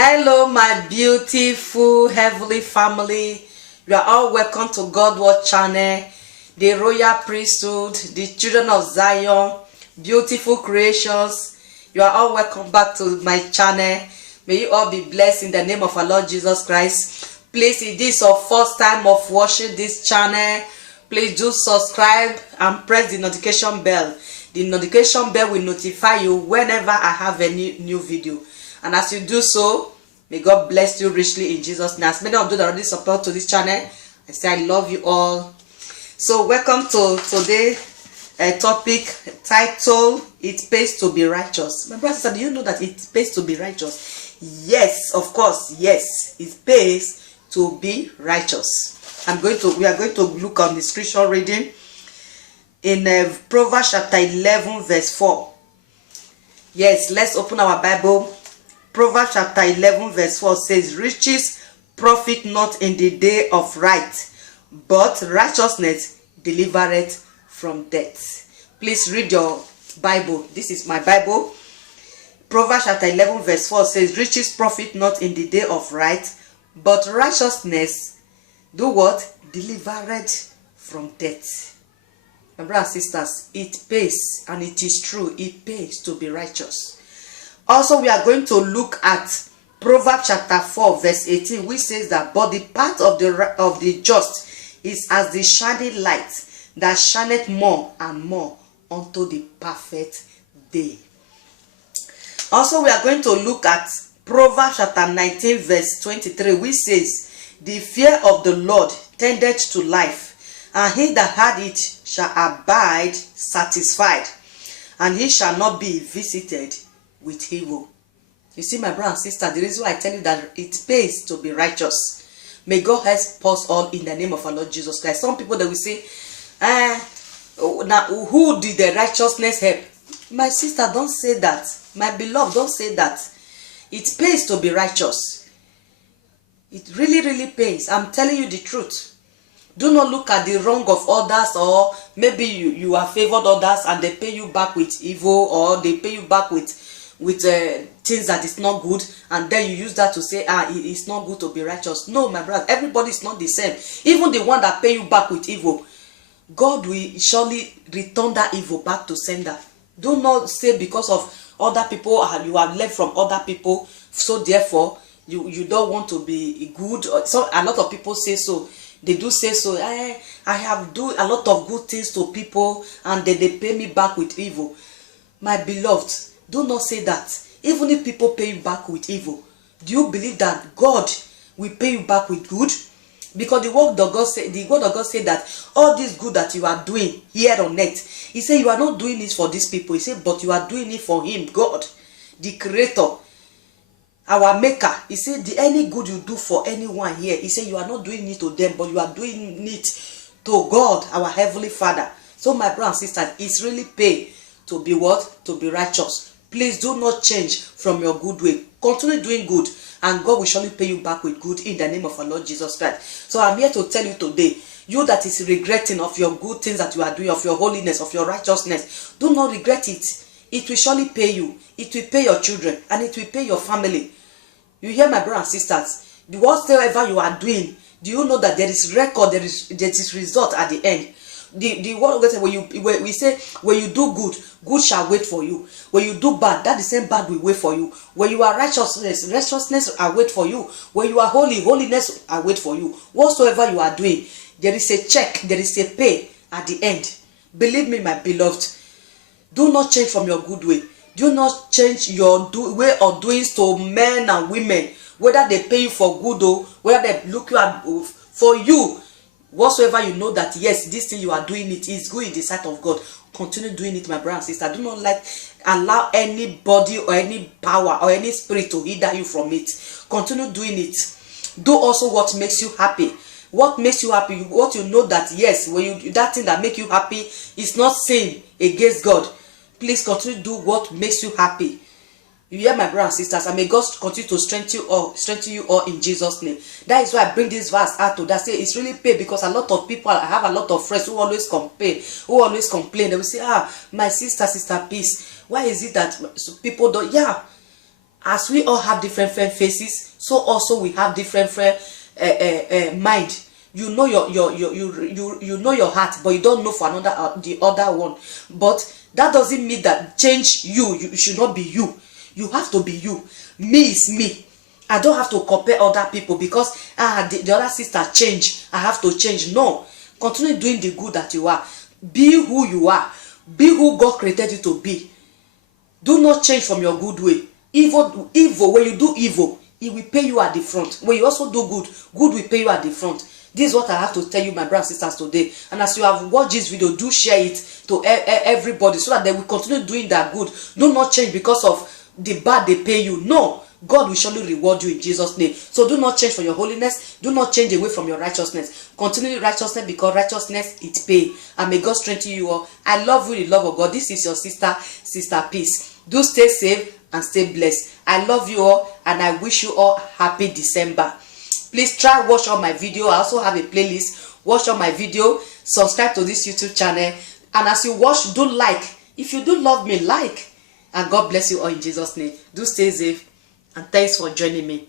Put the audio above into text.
Hello, my beautiful heavenly family. You are all welcome to God Word Channel, the royal priesthood, the children of Zion, beautiful creations. You are all welcome back to my channel. May you all be blessed in the name of our Lord Jesus Christ. Please, if this is your first time of watching this channel, please do subscribe and press the notification bell. The notification bell will notify you whenever I have a new video. And as you do so, may God bless you richly in Jesus' name. As many of you that already support to this channel, I say I love you all. So welcome to today's topic titled, It Pays to Be Righteous. My brother, do you know that it pays to be righteous? Yes, of course, yes. It pays to be righteous. We are going to look on the scripture reading in Proverbs chapter 11 verse 4. Yes, let's open our Bible. Proverbs chapter 11 verse 4 says, riches profit not in the day of right, but righteousness delivereth from death. Please read your Bible. This is my Bible. Proverbs chapter 11 verse 4 says, riches profit not in the day of right, but righteousness do what? Delivereth from death. My brothers and sisters, it pays, and it is true, it pays to be righteous. Also, we are going to look at Proverbs chapter 4 verse 18, which says that, but the path of the just is as the shining light that shineth more and more unto the perfect day. Also, we are going to look at Proverbs chapter 19 verse 23, which says, the fear of the Lord tendeth to life, and he that had it shall abide satisfied, and he shall not be visited with evil. You see, my brother and sister, the reason why I tell you that it pays to be righteous. May God help us all in the name of our Lord Jesus Christ. Some people, they will say, now who did the righteousness help? My sister, don't say that. My beloved, don't say that. It pays to be righteous. It really, really pays. I'm telling you the truth. Do not look at the wrong of others, or maybe you have favored others and they pay you back with evil, or they pay you back with things that is not good, and then you use that to say, it's not good to be righteous. No, my brother, everybody is not the same. Even the one that pay you back with evil, God will surely return that evil back to sender. Do not say because of other people, you have left from other people, so therefore you don't want to be good. So a lot of people say so. They do say so. I have do a lot of good things to people, and then they pay me back with evil. My beloved, do not say that. Even if people pay you back with evil, do you believe that God will pay you back with good? Because the word of God said that all this good that you are doing here on earth, he said you are not doing it for these people. He said, but you are doing it for him, God, the creator, our maker. He said, any good you do for anyone here, he said you are not doing it to them, but you are doing it to God, our heavenly Father. So my brother and sister, it's really pay to be what? To be righteous. Please do not change from your good way. Continue doing good, and God will surely pay you back with good in the name of our Lord Jesus Christ. So I'm here to tell you today, you that is regretting of your good things that you are doing, of your holiness, of your righteousness, do not regret it. It will surely pay you. It will pay your children, and it will pay your family. You hear, my brothers and sisters? Whatever you are doing, do you know that there is record, there is result at the end? The word of God says, when you do good, good shall wait for you. When you do bad, that the same bad will wait for you. When you are righteousness will wait for you. When you are holy, holiness will wait for you. Whatsoever you are doing, there is a check, there is a pay at the end. Believe me, my beloved, do not change from your good way. Do not change your way of doing to men and women, whether they pay you for good or whether they look you at for you. Whatsoever you know that yes, this thing you are doing, it is good in the sight of God, continue doing it, my brother and sister. Do not allow anybody or any power or any spirit to hinder you from it. Continue doing it. Do also what makes you happy. What makes you happy? What you know that yes, when you that thing that make you happy is not sin against God. Please continue to do what makes you happy. You hear, my brothers and sisters, and may God continue to strengthen you all in Jesus' name. That is why I bring this verse out to that. Say it's really paid, because a lot of people, I have a lot of friends who always complain. They will say, my sister, peace. Why is it that people don't? Yeah, As we all have different faces, so also we have different mind. You know you know your heart, but you don't know for another the other one. But that doesn't mean that change you should not be you. You have to be you. Me is me. I don't have to compare other people because the other sister change. I have to change. No. Continue doing the good that you are. Be who you are. Be who God created you to be. Do not change from your good way. Evil, when you do evil, it will pay you at the front. When you also do good, good will pay you at the front. This is what I have to tell you, my brothers and sisters, today. And as you have watched this video, do share it to everybody so that they will continue doing that good. Do not change because of the bad they pay you. No. God will surely reward you in Jesus' name. So do not change for your holiness. Do not change away from your righteousness. Continue righteousness because righteousness it pay. And may God strengthen you all. I love you in the love of God. This is your Sister Peace. Do stay safe and stay blessed. I love you all and I wish you all happy December. Please try watch all my video. I also have a playlist. Watch all my video. Subscribe to this YouTube channel. And as you watch, do like. If you do love me, like. And God bless you all in Jesus' name. Do stay safe. And thanks for joining me.